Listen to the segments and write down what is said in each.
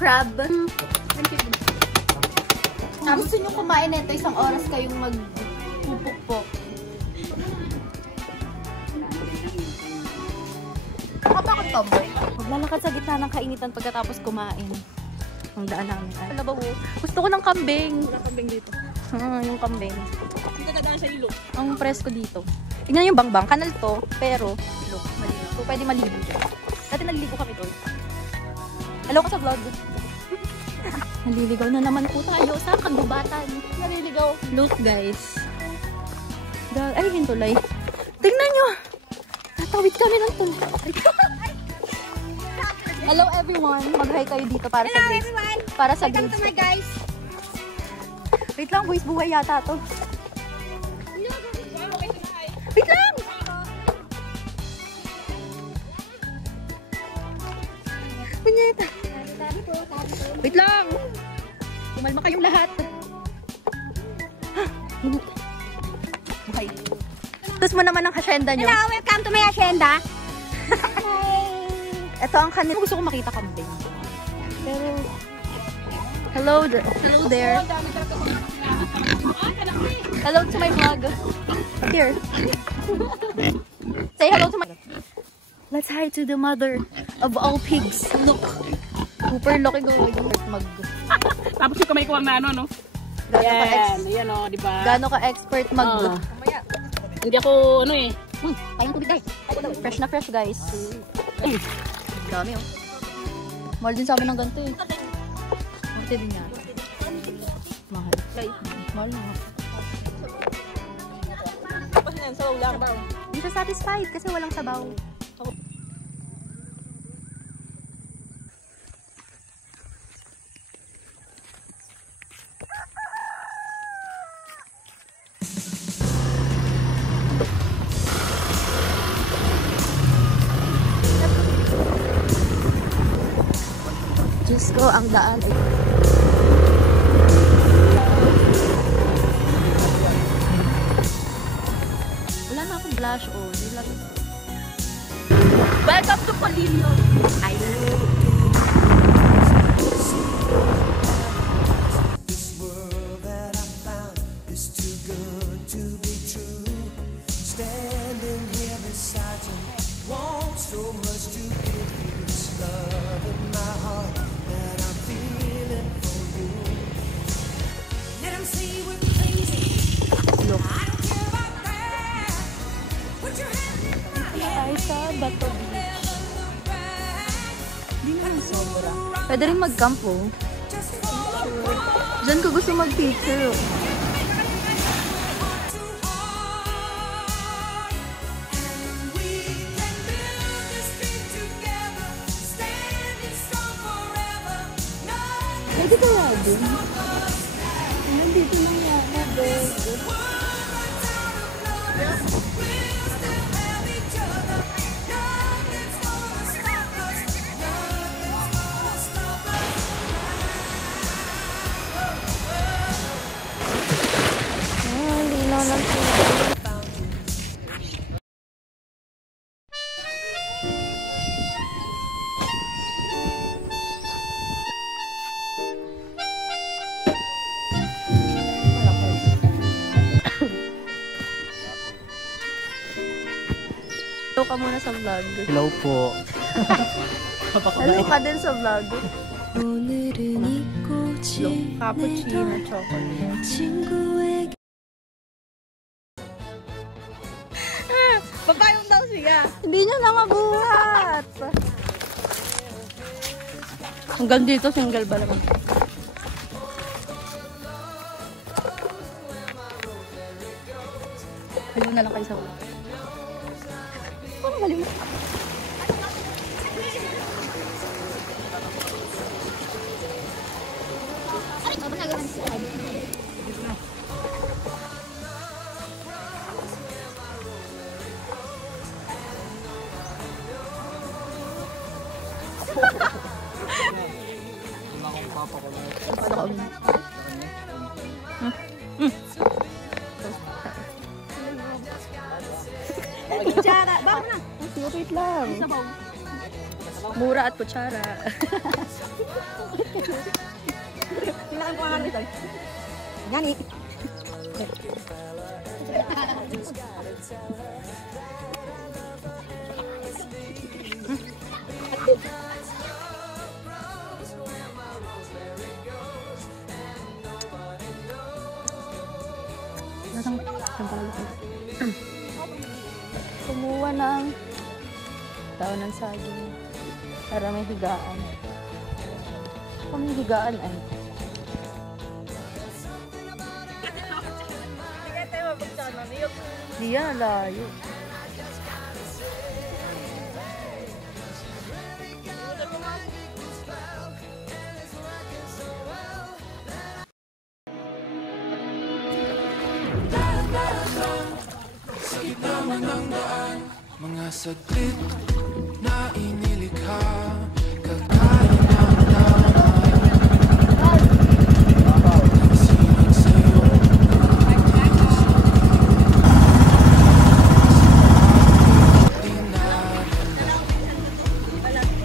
crab. Gusto nyo kumain nito, isang oras kayong magpupukpok. Bakit tomboy? Maglalakad sa gitna ng kainitan pagkatapos kumain. Ang daan namin. Alabaw. Gusto ko ng kambing. Wala kambing dito. Yung kambing. Hindi ka dadaan sa ilog. Ang presko dito. Tignan yung bangbang. Kanal to, pero look, malino. So, pwede maligo dyan. Dati naliligo kami doon. Hello ka sa vlog. Naliligaw na naman po tayo sa kagubatan. Naliligaw. Look guys. Ay, hintulay. Tingnan nyo. Natawid kami ng tulay. Hello everyone. Mag-hi kayo dito para sa grades. Para sa grades. Welcome to my guys. Wait lang, boys. Buhay yata to. Wait lang! Punyeta. Wait lang! Kumalma kayong lahat. Hinot. Okay. Tapos mo naman ang hasyenda nyo. Hello! Welcome to my hacienda. Ito ang kanila. Gusto ko makita kambing. Pero... Hello there. Hello to my vlog. Here. Say hello to my... Let's hi to the mother of all pigs. Look. Super lucky go mag... Tapos yung kamay ko ang ano, no? Yan, o, diba? Gano ka-expert mag... Hindi ako, ano eh. Ayun tubig guys. Fresh na fresh guys. Dami oh. Mahal din sa amin ng ganito eh. Mahal din yan. Mahal. Mahal na. Tapos yan, sabaw lang. Hindi siya satisfied kasi walang sabaw. Diyos ko, ang daan ay... Wala na akong blush on. Welcome to Palilio! I know. This world that I found is too good to be true. Standing here beside you, want so much to give you. This love in my heart that I'm feeling for you. Let them see we're crazy. Look. I don't care about that. Put your hand in my Ay, sa Bato Beach. Hindi naman sobra. Pwede rin mag-camp oh. Diyan ko gusto mag-picture oh. Pwede kaya din? Nandito na nga na Hello ka muna sa vlog. Hello po. Hello ka din sa vlog. Cappuccino chocolate. Papayong daw siya. Hindi niya na mabuhat. Hanggang dito, single ba naman? Hello na lang kayo sa vlog. Ano galing? Wait lang. Mura at kutsara. Kailangan ko ang dito. Yan eh. Kumuha ng tao ng saging para may higaan. Kung may higaan ay di yan, layo. Sa gitna man ng daan, mga saglit na inilikha, kakain ng nanay. Nagsinig sa'yo, dinadala.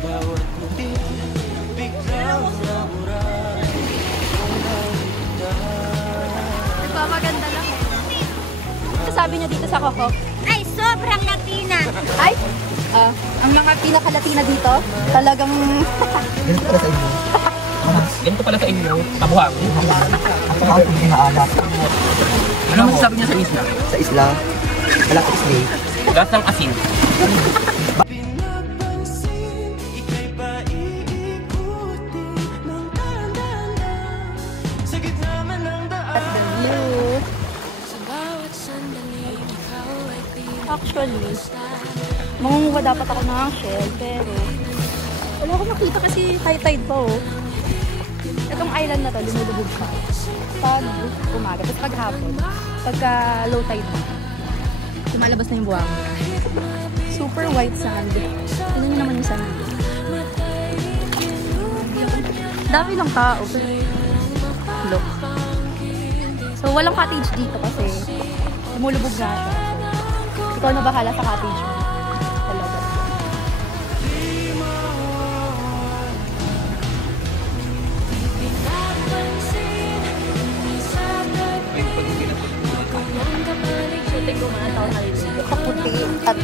Bawat muling biglang nabura. Nagpapaganda lang eh. Ano sabi niya dito sa Coco? Ay, sobrang Latina. Ay, ang mga pinaka-Latina dito, talagang Ganito pala sa inyo, kabuhang. Ako ang pinaanak. Ano masasabi niya sa isla? Sa isla, wala ka isla. Lahat ng asin. Pinapansin, ika'y paiikutin ng dahan-dahan. Sa gitna man ng daan. at the view. Sa bawat sandaling ikaw ay Actually, mangunguha dapat ako ng shell, pero wala akong nakita kasi high tide pa oh. Itong island na to, lumulubog siya pag umaga, tapos pag hapon, pagka low tide na, lumalabas na yung buwang. Super white sand. Tignan nyo naman yung sand. Dami ng tao. Look. So, walang cottage dito kasi lumulubog na siya. Ikaw na bahala sa cottage mo. Talaga. Shooting ko mga tao naliligo. Kaputi at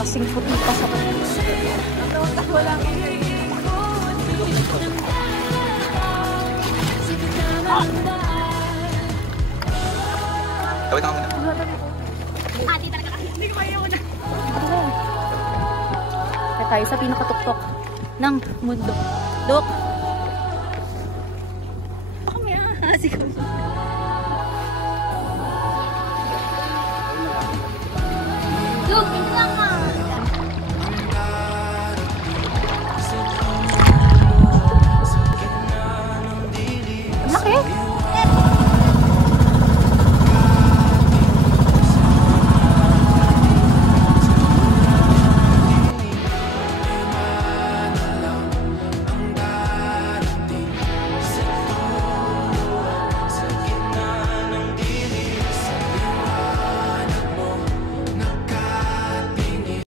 kasing puti pa sa puti. Wala Tawid ka muna. Kaya tayo sa pinakatuktok ng mundo. Dok! Ako nga! Sigaw.